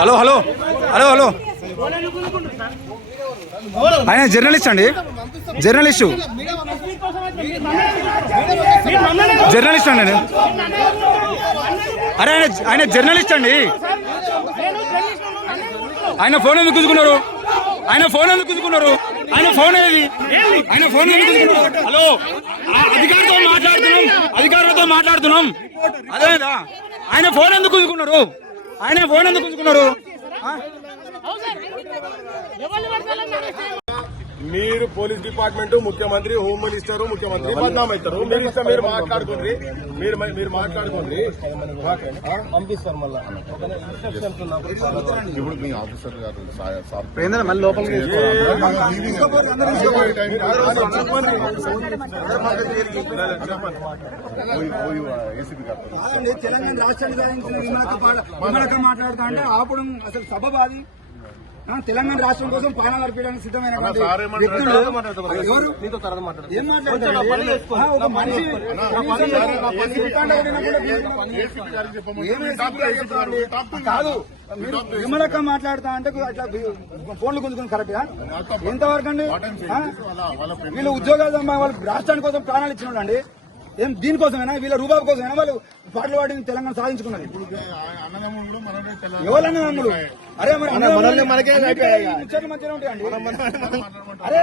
Hello hello hello hello ఆయన journalist అండి, journalist journalist అండి. అరే ఆయన జర్నలిస్ట్ అండి. ఆయన ఫోన్ ఎందుకు గుంజుకున్నారు? ఆయన ఫోన్ ఎందుకు గుంజుకున్నారు? ఆయన ఫోన్ ఏది? ఆయన ఫోన్ ఎందుకు గుంజుకున్నారు? హలో, అధికారులతో మాట్లాడుతున్నాం అదేదా? ఆయన ఫోన్ ఎందుకు గుంజుకున్నారు? ఆయన ఫోన్ ఎందుకు గుంజుకున్నారు? మీరు పోలీస్ డిపార్ట్మెంట్, ముఖ్యమంత్రి, హోమ్ మినిస్టర్, ముఖ్యమంత్రి బద్నాం అవుతారు. మీరు ఇష్టం మీరు మాట్లాడుకోండి, మీరు మాట్లాడుకోండి, పంపిస్తారు. మళ్ళీ ఇప్పుడు మీ ఆఫీసర్ గారు మళ్ళీ లోపలికి తెలంగాణ రాష్ట్రానికి మాట్లాడుతా అంటే ఆపడం అసలు సభ బాది. తెలంగాణ రాష్ట్రం కోసం ప్రాణాలు అర్పించడానికి సిద్ధమైన వ్యక్తులు ఎవరు? ఏం మాట్లాడతారు? ఒక మనిషి కాదు, విమలక్క మాట్లాడుతా అంటే అట్లా ఫోన్లు గుంజుకుని కరెక్ట్గా ఎంతవరకు అండి? వీళ్ళు ఉద్యోగాలు వాళ్ళు రాష్ట్రానికి కోసం ప్రాణాలు ఇచ్చినోడండి. ఏం దీనికోసమేనా? వీళ్ళ రూబాబు కోసమేనా వాళ్ళు పాటలు పాడి తెలంగాణ సాధించుకున్నది? ఎవరన్నా అన్నలు? అరే మరి ముచ్చట్లు మంచిగా ఉంటాయండి. అరే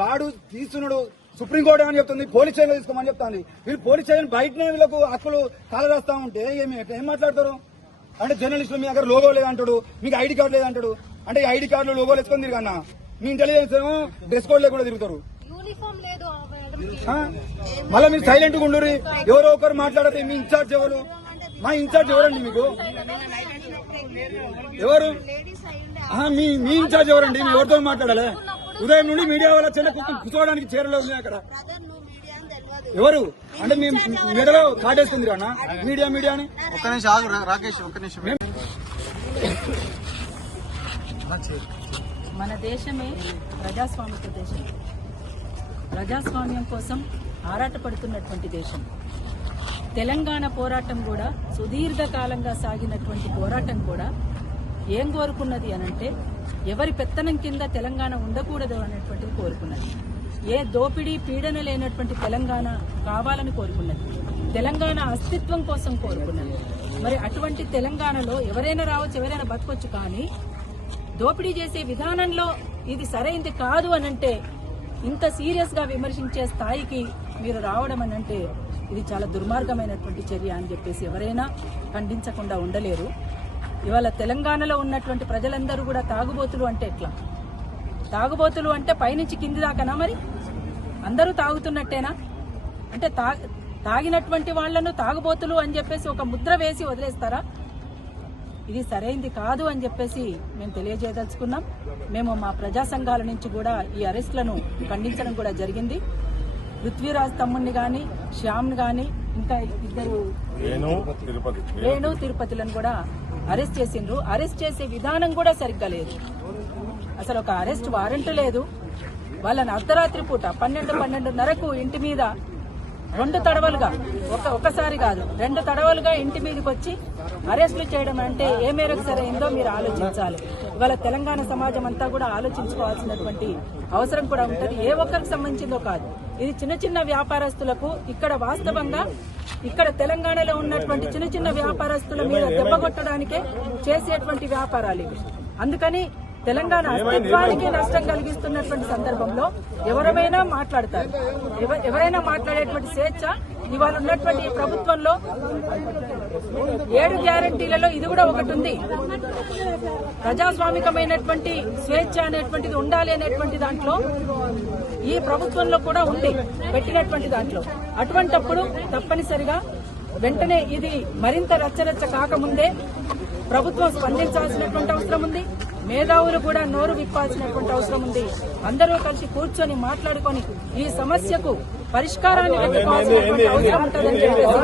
వాడు తీస్తున్నాడు, సుప్రీంకోర్టు అని చెప్తుంది, పోలీస్ స్టేషన్ తీసుకోమని చెప్తాంది. వీళ్ళు పోలీస్ స్టేషన్ బయటనే వీళ్ళకు హక్కులు కాలరాస్తా ఉంటే ఏం మాట్లాడతారు? అంటే జర్నలిస్టులు మీ దగ్గర లోగో లేదంటాడు, మీకు ఐడి కార్డు లేదంటాడు. అంటే ఈ ఐడి కార్డులు లోగోలు వేసుకొని తిరిగన్నా మీ ఇంటెలిజెన్స్ ఏమో డ్రెస్ కోడ్ లేకుండా తిరుగుతారు. మళ్ళీ మీరు సైలెంట్ గా ఉండరు. ఎవరో ఒకరు మాట్లాడితే మీ ఇన్ఛార్జ్ ఎవరు? మా ఇన్ఛార్జ్ ఎవరండి? మీకు ఎవరు? మీ ఇన్ఛార్జ్ ఎవరండి? మీ ఎవరితో మాట్లాడాలి? ఉదయం నుండి మీడియా వాళ్ళ చెల్ల కూర్చోవడానికి చీరలో ఉన్నాయి అక్కడ. ఎవరు అంటే మీ మెడలో కాటేస్తుంది అన్న మీడియా అని. ఒక్క నిమిషం రాకేష్, ఒక్క నిమిషం. మన దేశమే ప్రజాస్వామిక దేశం. ప్రజాస్వామ్యం కోసం ఆరాటపడుతున్నటువంటి దేశం. తెలంగాణ పోరాటం కూడా సుదీర్ఘకాలంగా సాగినటువంటి పోరాటం కూడా ఏం కోరుకున్నది అనంటే ఎవరి పెత్తనం కింద తెలంగాణ ఉండకూడదు అనేటువంటిది కోరుకున్నది. ఏ దోపిడీ పీడన లేనటువంటి తెలంగాణ కావాలని కోరుకున్నది. తెలంగాణ అస్తిత్వం కోసం కోరుకున్నది. మరి అటువంటి తెలంగాణలో ఎవరైనా రావచ్చు, ఎవరైనా బతకొచ్చు. కానీ దోపిడీ చేసే విధానంలో ఇది సరైంది కాదు అనంటే, ఇంత సీరియస్ గా విమర్శించే స్థాయికి మీరు రావడం అనంటే ఇది చాలా దుర్మార్గమైనటువంటి చర్య అని చెప్పేసి ఎవరైనా ఖండించకుండా ఉండలేరు. ఇవాళ తెలంగాణలో ఉన్నటువంటి ప్రజలందరూ కూడా తాగుబోతులు అంటే ఎట్లా? తాగుబోతులు అంటే పైనుంచి కింది దాకానా? మరి అందరూ తాగుతున్నట్టేనా? అంటే తాగినటువంటి వాళ్లను తాగుబోతులు అని చెప్పేసి ఒక ముద్ర వేసి వదిలేస్తారా? ఇది సరైంది కాదు అని చెప్పేసి మేము తెలియజేయదలుచుకున్నాం. మేము మా ప్రజా సంఘాల నుంచి కూడా ఈ అరెస్టులను ఖండించడం కూడా జరిగింది. పృథ్వీరాజ్ తమ్ముడిని గాని, శ్యామ్ని గాని, ఇంకా ఇద్దరు వేణు తిరుపతిలను కూడా అరెస్ట్ చేసిండ్రు. అరెస్ట్ చేసే విధానం కూడా సరిగ్గా లేదు. అసలు ఒక అరెస్ట్ వారెంట్ లేదు. వాళ్ళని అర్ధరాత్రి పూట 12:30కు ఇంటి మీద 2 తడవలుగా, ఒకసారి కాదు 2 తడవలుగా ఇంటి మీదకి వచ్చి అరెస్టులు చేయడం అంటే ఏ మేరకు సరైందో మీరు ఆలోచించాలి. ఇవాళ తెలంగాణ సమాజం అంతా కూడా ఆలోచించుకోవాల్సినటువంటి అవసరం కూడా ఉంటుంది. ఏ ఒక్కరికి సంబంధించిందో కాదు. ఇది చిన్న చిన్న వ్యాపారస్తులకు, ఇక్కడ వాస్తవంగా ఇక్కడ తెలంగాణలో ఉన్నటువంటి చిన్న చిన్న వ్యాపారస్తుల మీద దెబ్బకొట్టడానికే చేసేటువంటి వ్యాపారాలు ఇవి. అందుకని తెలంగాణ అస్తిత్వానికి నష్టం కలిగిస్తున్నటువంటి సందర్భంలో ఎవరైనా మాట్లాడతారు. ఎవరైనా మాట్లాడేటువంటి స్వేచ్ఛ ఇవాళ ఉన్నటువంటి ప్రభుత్వంలో 7 గ్యారంటీలలో ఇది కూడా ఒకటి ఉంది. ప్రజాస్వామికమైనటువంటి స్వేచ్ఛ అనేటువంటిది ఉండాలి అనేటువంటి దాంట్లో ఈ ప్రభుత్వంలో కూడా ఉంది, పెట్టినటువంటి దాంట్లో. అటువంటప్పుడు తప్పనిసరిగా వెంటనే ఇది మరింత రచ్చరచ్చ కాకముందే ప్రభుత్వం స్పందించాల్సినటువంటి అవసరం ఉంది. మేధావులు కూడా నోరు విప్పాల్సినటువంటి అవసరం ఉంది. అందరూ కలిసి కూర్చొని మాట్లాడుకొని ఈ సమస్యకు పరిష్కారాన్ని వెతుక్కోవాల్సినటువంటి అవసరం ఉంటుందని చెప్పేసి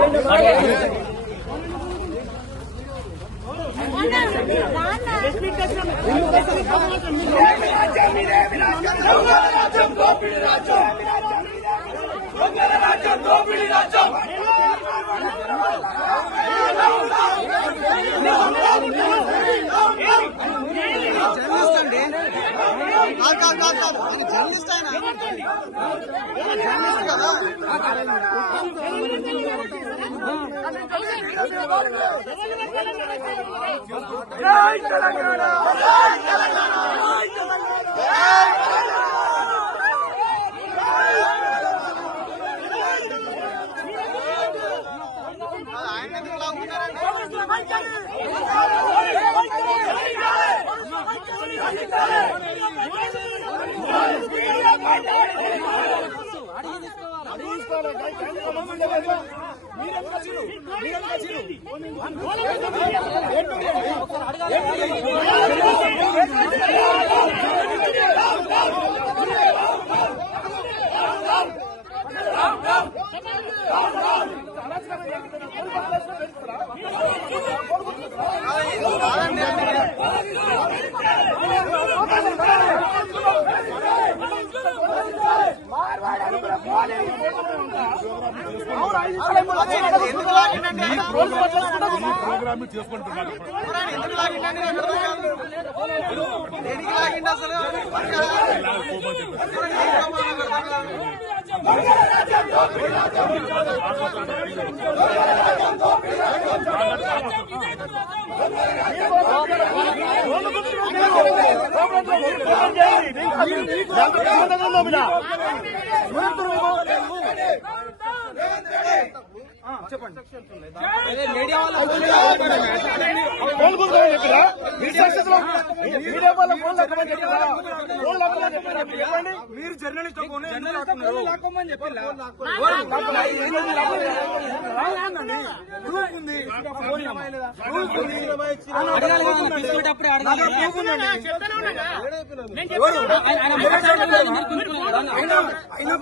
మీరు జర్నలిస్ట్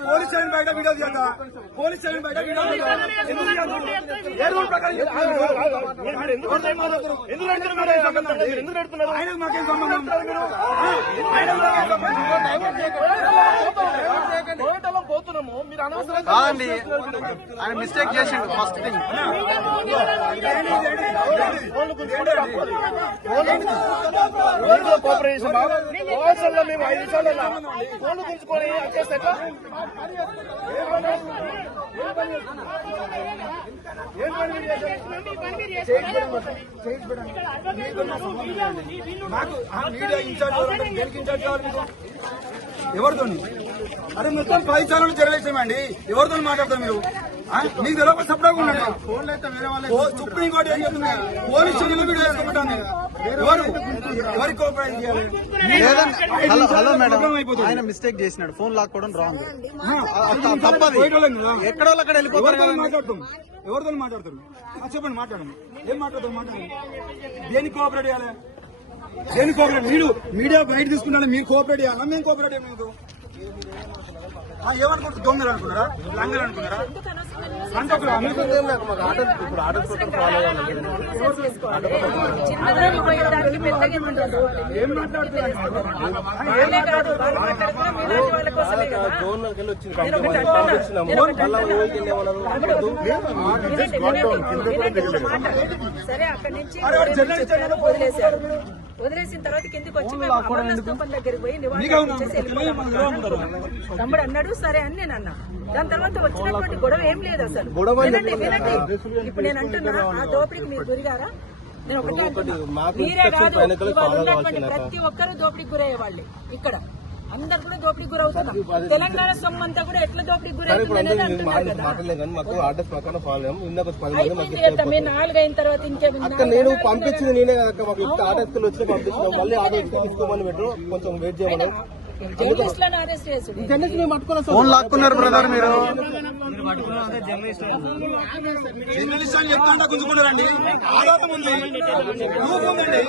పోలీస్ స్టేషన్ బయట వీడియో తీయద్దా? పోలీస్ స్టేషన్ బయట వీడియో ఆయనకు మాకేం సంబంధం? కాదండి, ఆయన మిస్టేక్ చేసిండు. ఫస్ట్ థింగ్ కోఆపరేషన్ మేము 5 నిమిషాలు ఫోన్లు గుంజుకొని వచ్చేస్తే మీడియా ఇన్ఛార్జ్ దేనికి ఇన్ఛార్జ్ కావాలి మీకు? ఎవరితో? అరే మొత్తం 10 ఛానల్ జర్నలిస్టమండి. ఎవరితో మాట్లాడతారు మీరు? మీకు తెలియక సపరేట్గా ఉండండి. సుప్రీంకోర్టు ఏం చెప్తుంది? పోలీస్ స్టేషన్ వీడియో వేసుకుంటాను. ఎవరికి కోఆపరేట్ చేయాలి? హలో మేడం, ఆయన మిస్టేక్ చేసినాడు. ఫోన్ లాక్కోవడం రాంగ్, తప్పది. ఎక్కడో అక్కడ వెళ్ళిపోతారు. మాట్లాడుతాం. ఎవరితో మాట్లాడతారు? చెప్పండి, మాట్లాడండి. ఏం మాట్లాడతారు? మాట్లాడండి. దేనికి కోఆపరేట్ చేయాలి? దేనికి కోఆపరేట్? మీరు మీడియా బయట తీసుకుంటాను. మీరు కోఆపరేట్ చేయాలా? మేము కోఆపరేట్ చేయలేదు. ఏమనుకుంటారు? దొంగలు అనుకున్నారా? లంగలు అనుకున్నారా? ఏం మాట్లాడుతున్నారు? సరే, అక్కడి నుంచి వదిలేసిన తర్వాత కిందికి వచ్చి స్తూపం దగ్గరికి పోయి తమ్ముడు అన్నాడు. సరే అని నేను అన్నా. దాని తర్వాత వచ్చినటువంటి గొడవ ఏం లేదు అసలు. వినండి. ఇప్పుడు నేను అంటున్నా, ఆ దోపిడీకి మీరు గురిగారా? నేను ఒకటే అంటున్నా, మీరే కాదు, ఇవాళ ఉన్నటువంటి ప్రతి ఒక్కరూ దోపిడీకి గురయ్యే వాళ్ళే. ఇక్కడ అందరు కూడా దోపిడీకి గురవుతున్నారు. తెలంగాణ సొమ్ము అంతా కూడా ఎట్లా దోపిడీకి గురవుతుంది అంటున్నారు కదా. అయిపోయింది కదా, మీరు 4 అయిన తర్వాత ఇంకేమైనా నేను పంపించింది నేనే ఆర్డర్స్ వచ్చి పంపించాను. మళ్ళీ ఆర్డర్ తీసుకోమని పెట్టు, కొంచెం వెయిట్ చేయమని. జర్నలిస్టులను అరెస్ట్ చేసుడు. ఫోన్ లాక్కున్నారు బ్రదర్ మీరు. జర్నలిస్ట్ అని చెప్తా గుంజుకున్నారండి. ఆధారం ఉంది, ప్రూఫ్ ఉందండి.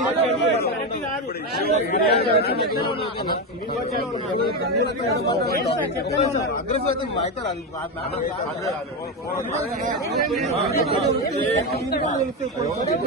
అగ్రెసివ్ అయితే